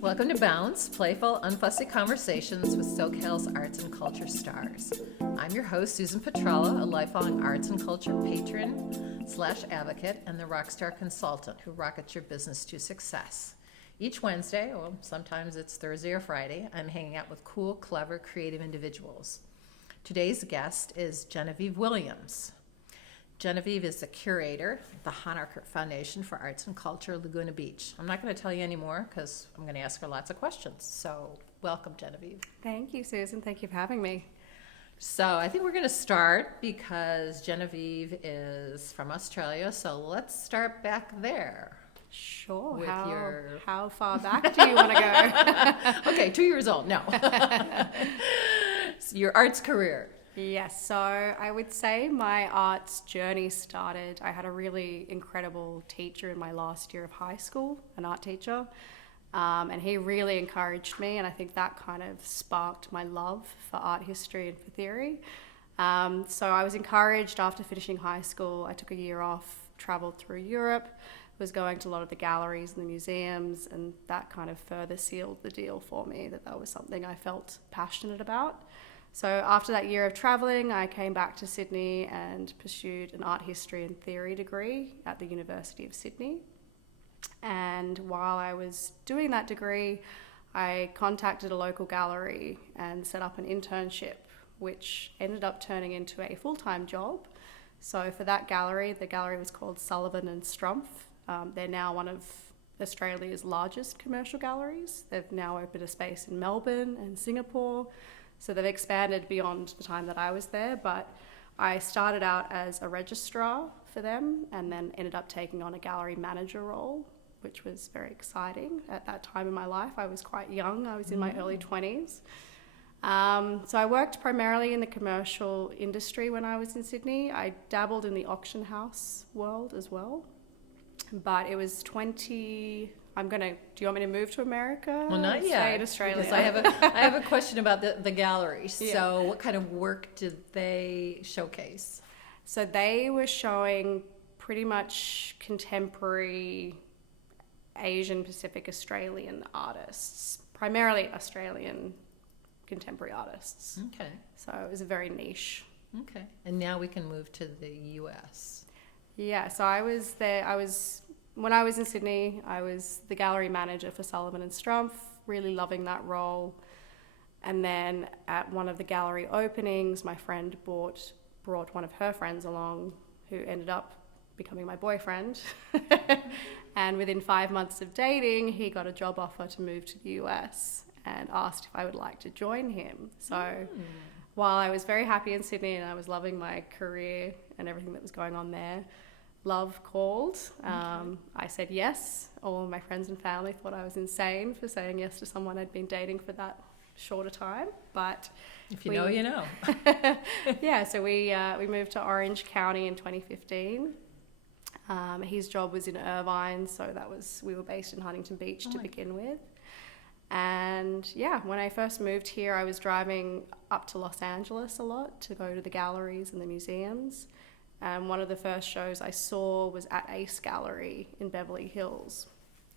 Welcome to Bounce, playful, unfussy conversations with SoCal's arts and culture stars. I'm your host, Susan Petrella, a lifelong arts and culture patron / advocate and the rockstar consultant who rockets your business to success. Each Wednesday, or sometimes it's Thursday or Friday, I'm hanging out with cool, clever, creative individuals. Today's guest is Genevieve Williams. Genevieve is the curator at the Honarkert Foundation for Arts and Culture, Laguna Beach. I'm not going to tell you anymore because I'm going to ask her lots of questions. So welcome, Genevieve. Thank you, Susan. Thank you for having me. So I think we're going to start because Genevieve is from Australia. So let's start back there. Sure. With How far back do you want to go? Okay, 2 years old. No. So your arts career. Yes, so I would say my arts journey started, I had a really incredible teacher in my last year of high school, an art teacher, and he really encouraged me, and I think that kind of sparked my love for art history and for theory. So I was encouraged after finishing high school. I took a year off, travelled through Europe, was going to a lot of the galleries and the museums, and that kind of further sealed the deal for me, that was something I felt passionate about. So after that year of travelling, I came back to Sydney and pursued an art history and theory degree at the University of Sydney. And while I was doing that degree, I contacted a local gallery and set up an internship, which ended up turning into a full-time job. So for that gallery, the gallery was called Sullivan and Strumpf. They're now one of Australia's largest commercial galleries. They've now opened a space in Melbourne and Singapore. So they've expanded beyond the time that I was there, but I started out as a registrar for them and then ended up taking on a gallery manager role, which was very exciting. At that time in my life, I was quite young. I was in my early 20s. So I worked primarily in the commercial industry when I was in Sydney. I dabbled in the auction house world as well, but it was do you want me to move to America? Well, not yet. Stay in Australia. Because I have a question about the gallery. Yeah. So what kind of work did they showcase? So they were showing pretty much contemporary Asian Pacific Australian artists, primarily Australian contemporary artists. Okay. So it was a very niche. Okay. And now we can move to the U.S. Yeah, so when I was in Sydney, I was the gallery manager for Sullivan and Strumpf, really loving that role. And then at one of the gallery openings, my friend brought one of her friends along who ended up becoming my boyfriend. And within 5 months of dating, he got a job offer to move to the US and asked if I would like to join him. So while I was very happy in Sydney and I was loving my career and everything that was going on there, love called. I said yes. All of my friends and family thought I was insane for saying yes to someone I'd been dating for that short a time. But if you know, you know. Yeah, so we moved to Orange County in 2015. His job was in Irvine, so we were based in Huntington Beach to begin with. And yeah, when I first moved here, I was driving up to Los Angeles a lot to go to the galleries and the museums. And one of the first shows I saw was at Ace Gallery in Beverly Hills,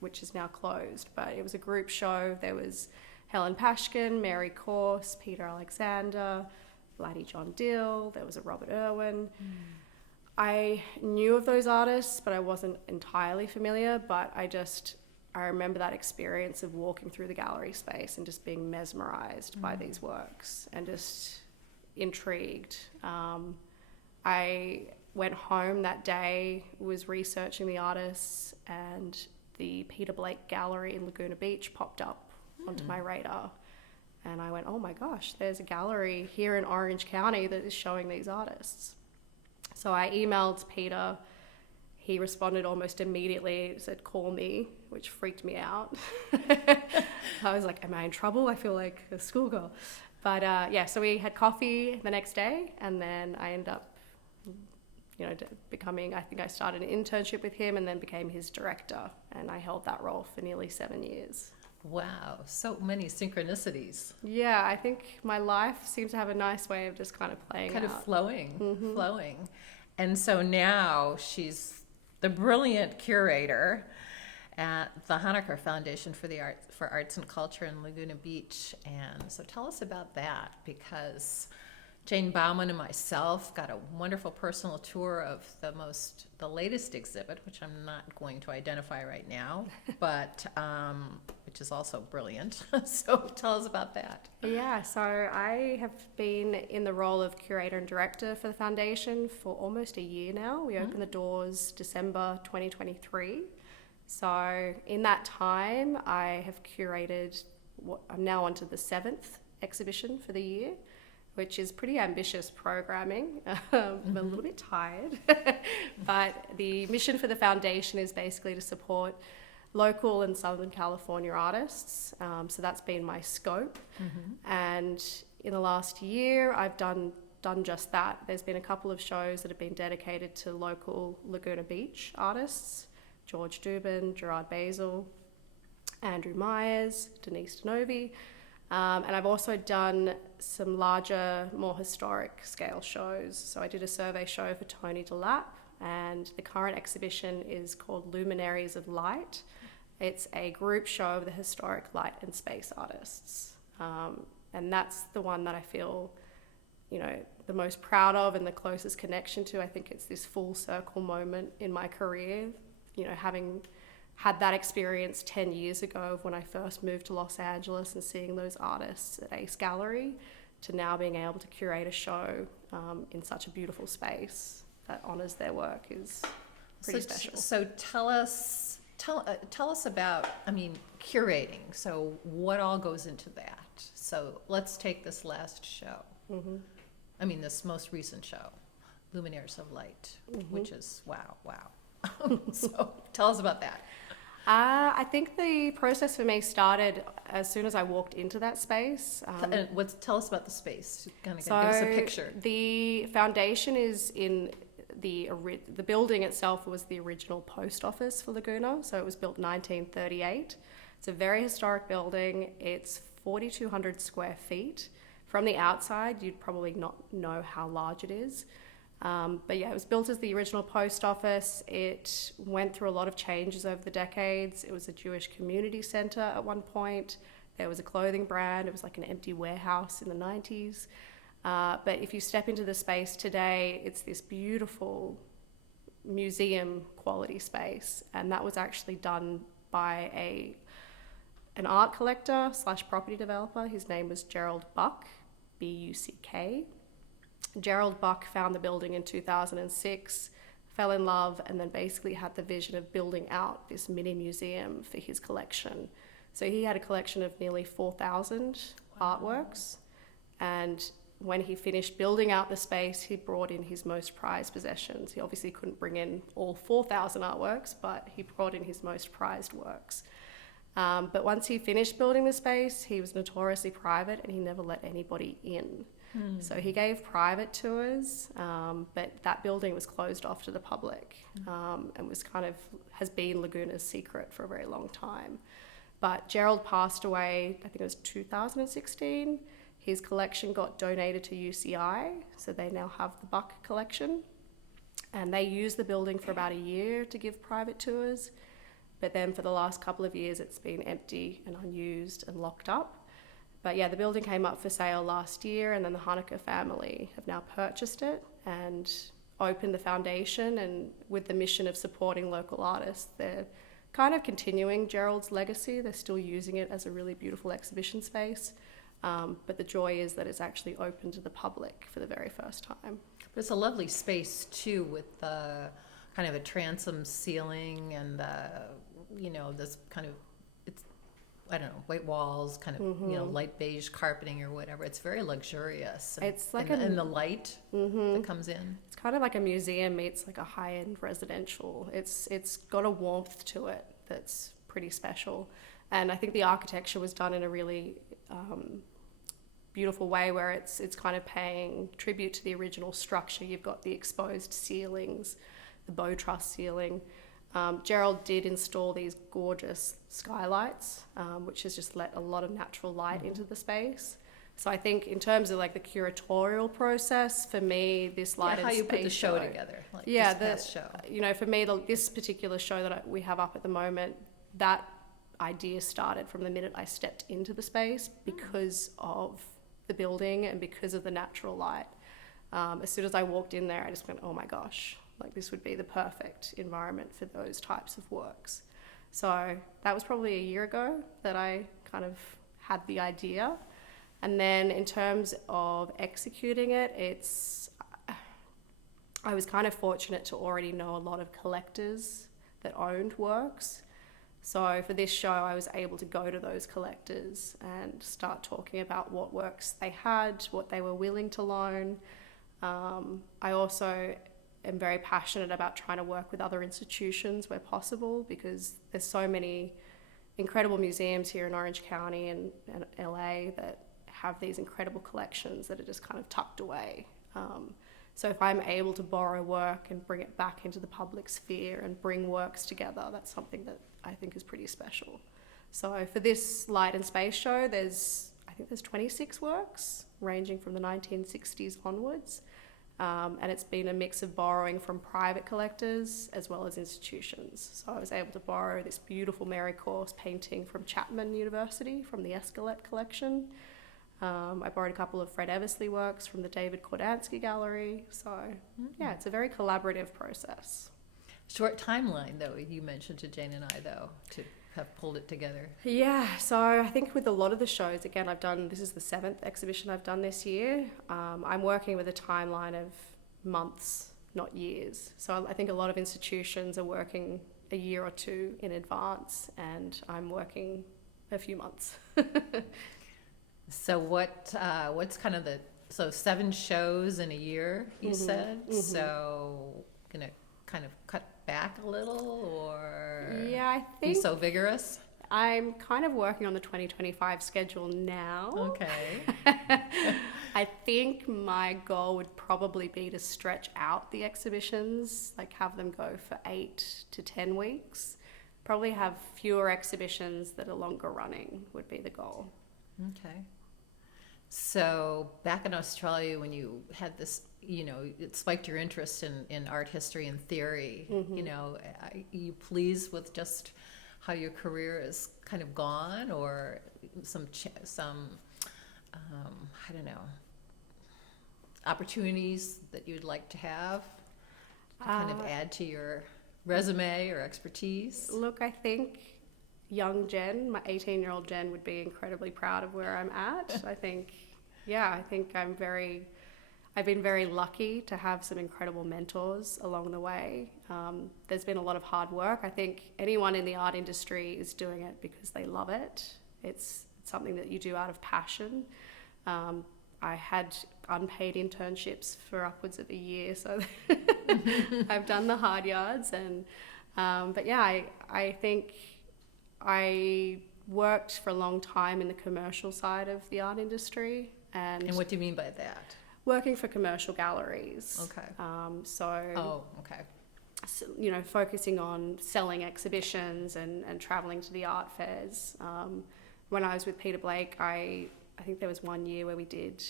which is now closed. But it was a group show. There was Helen Pashkin, Mary Corse, Peter Alexander, Laddie John Dill. There was a Robert Irwin. I knew of those artists, but I wasn't entirely familiar. But I remember that experience of walking through the gallery space and just being mesmerized by these works and just intrigued. I went home that day, was researching the artists, and the Peter Blake Gallery in Laguna Beach popped up onto my radar. And I went, oh my gosh, there's a gallery here in Orange County that is showing these artists. So I emailed Peter. He responded almost immediately, said, call me, which freaked me out. I was like, am I in trouble? I feel like a schoolgirl. But so we had coffee the next day, and then I ended up I think I started an internship with him and then became his director, and I held that role for nearly 7 years. Wow, so many synchronicities. Yeah, I think my life seems to have a nice way of just kind of playing out. Kind of flowing. And so now she's the brilliant curator at the Honaker Foundation for Arts and Culture in Laguna Beach. And so tell us about that, because Jane Bauman and myself got a wonderful personal tour of the latest exhibit, which I'm not going to identify right now, but which is also brilliant. So tell us about that. Yeah, so I have been in the role of curator and director for the foundation for almost a year now. We opened the doors December 2023. So in that time, I have curated I'm now onto the 7th exhibition for the year, which is pretty ambitious programming. I'm a little bit tired. But the mission for the foundation is basically to support local and Southern California artists. So that's been my scope. And in the last year, I've done just that. There's been a couple of shows that have been dedicated to local Laguna Beach artists: George Dubin, Gerard Basil, Andrew Myers, Denise Denovi. And I've also done some larger, more historic scale shows. So I did a survey show for Tony DeLapp, and the current exhibition is called Luminaries of Light. It's a group show of the historic light and space artists. And that's the one that I feel, the most proud of and the closest connection to. I think it's this full circle moment in my career, having had that experience 10 years ago of when I first moved to Los Angeles and seeing those artists at Ace Gallery, to now being able to curate a show in such a beautiful space that honors their work is pretty special. So tell us about, curating. So what all goes into that? So let's take this last show. This most recent show, Luminaries of Light, which is wow. So tell us about that. I think the process for me started as soon as I walked into that space. Tell us about the space. Kind of give us a picture. The foundation is in the building itself was the original post office for Laguna. So it was built 1938. It's a very historic building. It's 4,200 square feet. From the outside, you'd probably not know how large it is. But yeah, it was built as the original post office. It went through a lot of changes over the decades. It was a Jewish community center at one point. There was a clothing brand. It was like an empty warehouse in the 90s. But if you step into the space today, it's this beautiful museum quality space. And that was actually done by an art collector / property developer. His name was Gerald Buck, Buck. Gerald Buck found the building in 2006, fell in love, and then basically had the vision of building out this mini museum for his collection. So he had a collection of nearly 4,000 artworks, and when he finished building out the space, he brought in his most prized possessions. He obviously couldn't bring in all 4,000 artworks, but he brought in his most prized works. But once he finished building the space, he was notoriously private and he never let anybody in. So he gave private tours, but that building was closed off to the public, and has been Laguna's secret for a very long time. But Gerald passed away, I think it was 2016. His collection got donated to UCI, so they now have the Buck collection. And they used the building for about a year to give private tours. But then for the last couple of years, it's been empty and unused and locked up. But yeah, the building came up for sale last year, and then the Honaker family have now purchased it and opened the foundation. And with the mission of supporting local artists, they're kind of continuing Gerald's legacy. They're still using it as a really beautiful exhibition space. But the joy is that it's actually open to the public for the very first time. But it's a lovely space too, with the kind of a transom ceiling and this kind of, white walls, kind of light beige carpeting or whatever. It's very luxurious. It's like and the light that comes in. It's kind of like a museum meets like a high-end residential. It's got a warmth to it that's pretty special. And I think the architecture was done in a really beautiful way where it's kind of paying tribute to the original structure. You've got the exposed ceilings, the bow truss ceiling. Gerald did install these gorgeous skylights, which has just let a lot of natural light into the space. So I think in terms of like the curatorial process, for me, this light and how space you put the show together, this past show. For me, this particular show that we have up at the moment, that idea started from the minute I stepped into the space because of the building and because of the natural light. As soon as I walked in there, I just went, oh my gosh, like this would be the perfect environment for those types of works. So that was probably a year ago that I kind of had the idea. And then in terms of executing it, I was kind of fortunate to already know a lot of collectors that owned works. So for this show, I was able to go to those collectors and start talking about what works they had, what they were willing to loan. I also am very passionate about trying to work with other institutions where possible, because there's so many incredible museums here in Orange County and LA that have these incredible collections that are just kind of tucked away. So if I'm able to borrow work and bring it back into the public sphere and bring works together, that's something that I think is pretty special. So for this Light and Space show, I think there's 26 works ranging from the 1960s onwards. And it's been a mix of borrowing from private collectors as well as institutions. So I was able to borrow this beautiful Mary Corse painting from Chapman University from the Escalette collection. I borrowed a couple of Fred Eversley works from the David Kordansky Gallery. So yeah, it's a very collaborative process. Short timeline, though, you mentioned to Jane and I, though, to have pulled it together. Yeah, so I think with a lot of the shows, again, this is the 7th exhibition I've done this year. I'm working with a timeline of months, not years. So I think a lot of institutions are working a year or two in advance, and I'm working a few months. So what's kind of so 7 shows in a year, you said? Mm-hmm. So gonna kind of cut back a little, or yeah, I think be so vigorous? I'm kind of working on the 2025 schedule now. Okay. I think my goal would probably be to stretch out the exhibitions, like have them go for 8 to 10 weeks. Probably have fewer exhibitions that are longer running would be the goal. Okay. So back in Australia, when you had this, it spiked your interest in art history and theory. Mm-hmm. Are you pleased with just how your career has kind of gone, or some I don't know, opportunities that you'd like to have to kind of add to your resume or expertise? Look, I think young Jen, my 18-year-old Jen, would be incredibly proud of where I'm at. I think I've been very lucky to have some incredible mentors along the way. There's been a lot of hard work. I think anyone in the art industry is doing it because they love it. It's something that you do out of passion. I had unpaid internships for upwards of a year, so I've done the hard yards. But yeah, I think I worked for a long time in the commercial side of the art industry. And what do you mean by that? Working for commercial galleries. Okay. So, focusing on selling exhibitions and traveling to the art fairs. When I was with Peter Blake, I think there was one year where we did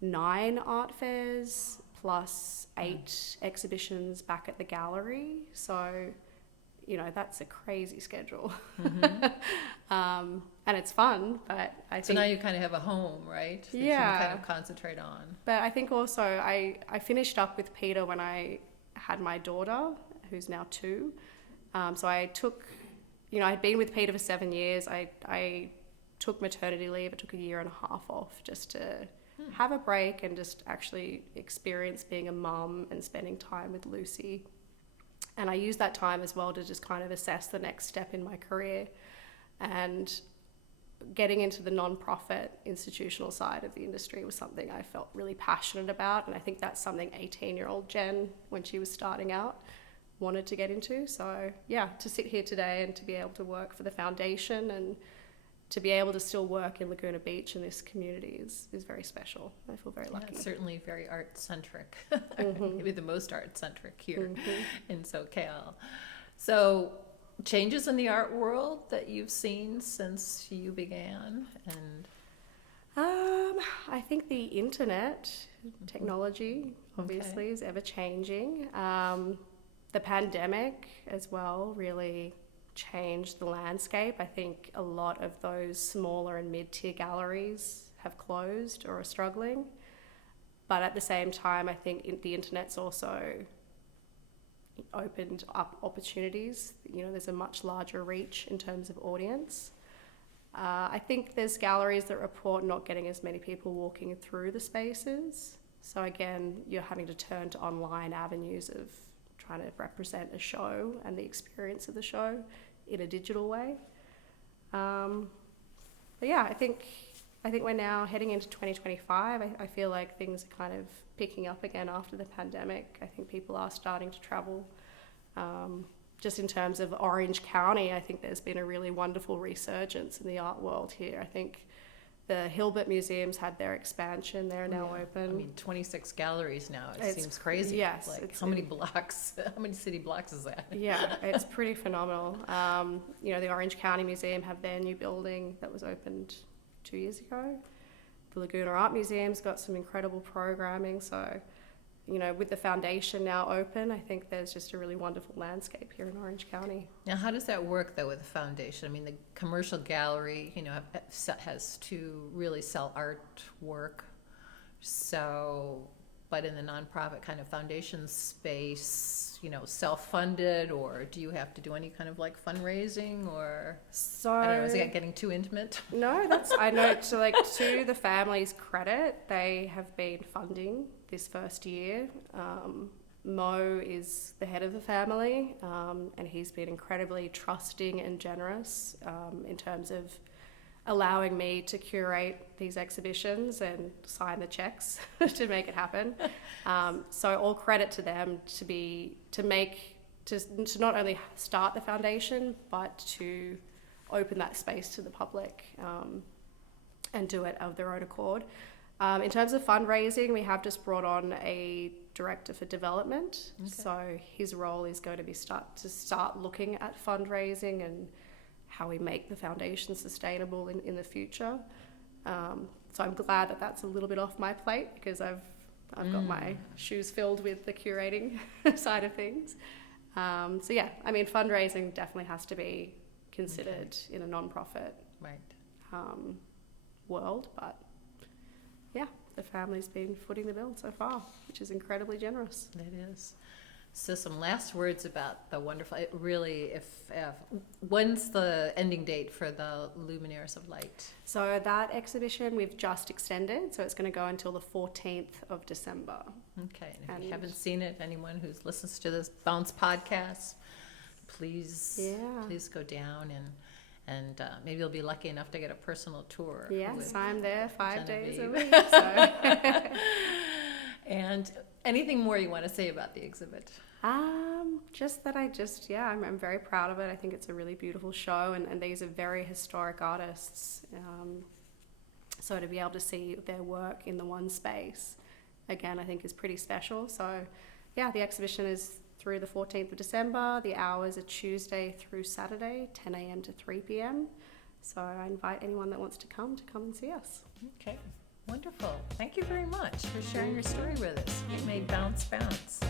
9 art fairs plus 8 exhibitions back at the gallery. So, that's a crazy schedule. Mm-hmm. And it's fun, but I think... So now you kind of have a home, right? That you can kind of concentrate on. But I think also I finished up with Peter when I had my daughter, who's now 2. So I took, I'd been with Peter for 7 years. I took maternity leave. I took a year and a half off just to have a break and just actually experience being a mum and spending time with Lucy. And I used that time as well to just kind of assess the next step in my career. And getting into the non-profit institutional side of the industry was something I felt really passionate about. And I think that's something 18-year-old Jen, when she was starting out, wanted to get into. So yeah, to sit here today and to be able to work for the foundation and to be able to still work in Laguna Beach in this community is very special. I feel very lucky. It's certainly very art-centric, maybe the most art-centric here in SoCal. So changes in the art world that you've seen since you began? And I think the internet, technology, obviously, is ever changing. The pandemic as well really changed the landscape. I think a lot of those smaller and mid-tier galleries have closed or are struggling. But at the same time, I think the internet's also opened up opportunities. You know, there's a much larger reach in terms of audience. I think there's galleries that report not getting as many people walking through the spaces. So again, you're having to turn to online avenues of trying to represent a show and the experience of the show in a digital way. But yeah, I think we're now heading into 2025. I feel like things are kind of picking up again after the pandemic. I think people are starting to travel. Just in terms of Orange County, I think there's been a really wonderful resurgence in the art world here. I think the Hilbert Museums had their expansion. They're now open. I mean, 26 galleries now. It seems crazy. Yes. Like, how many blocks, how many city blocks is that? Yeah, it's pretty phenomenal. You know, the Orange County Museum have their new building that was opened 2 years ago. The Laguna Art Museum's got some incredible programming. So, you know, with the foundation now open, I think there's just a really wonderful landscape here in Orange County. Now, how does that work, though, with the foundation? I mean, the commercial gallery, you know, has to really sell artwork. So, but in the nonprofit kind of foundation space, you know, self-funded, or do you have to do any kind of like fundraising, or So I don't know, is it getting too intimate? No, I know. So, like, to the family's credit, they have been funding this first year. Mo is the head of the family, and he's been incredibly trusting and generous in terms of allowing me to curate these exhibitions and sign the checks to make it happen. So all credit to them to not only start the foundation, but to open that space to the public and do it of their own accord. In terms of fundraising, we have just brought on a director for development. Okay. So his role is going to be start looking at fundraising and how we make the foundation sustainable in the future. So I'm glad that that's a little bit off my plate, because I've got my shoes filled with the curating side of things. So yeah, I mean, fundraising definitely has to be considered in a non-profit world, but yeah, the family's been footing the bill so far, which is incredibly generous. It is. So some last words about the wonderful, when's the ending date for the Luminaires of Light? So that exhibition we've just extended, so it's going to go until the 14th of December. Okay, and if you haven't seen it, anyone who listens to this Bounce podcast, please go down and maybe you'll be lucky enough to get a personal tour. Yes, I'm there 5 Genevieve. days a week. So. And anything more you want to say about the exhibit? Just that I'm very proud of it. I think it's a really beautiful show, and these are very historic artists. So to be able to see their work in the one space, again, I think is pretty special. So yeah, the exhibition is through the 14th of December. The hours are Tuesday through Saturday, 10 a.m. to 3 p.m. So I invite anyone that wants to come and see us. Okay, wonderful. Thank you very much for sharing your story with us. You made Bounce Bounce.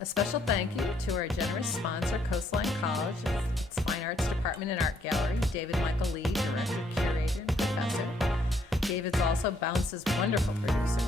A special thank you to our generous sponsor, Coastline College, its Fine Arts Department and Art Gallery, David Michael Lee, Director, Curator, and Professor. David's also Bounce's wonderful producer.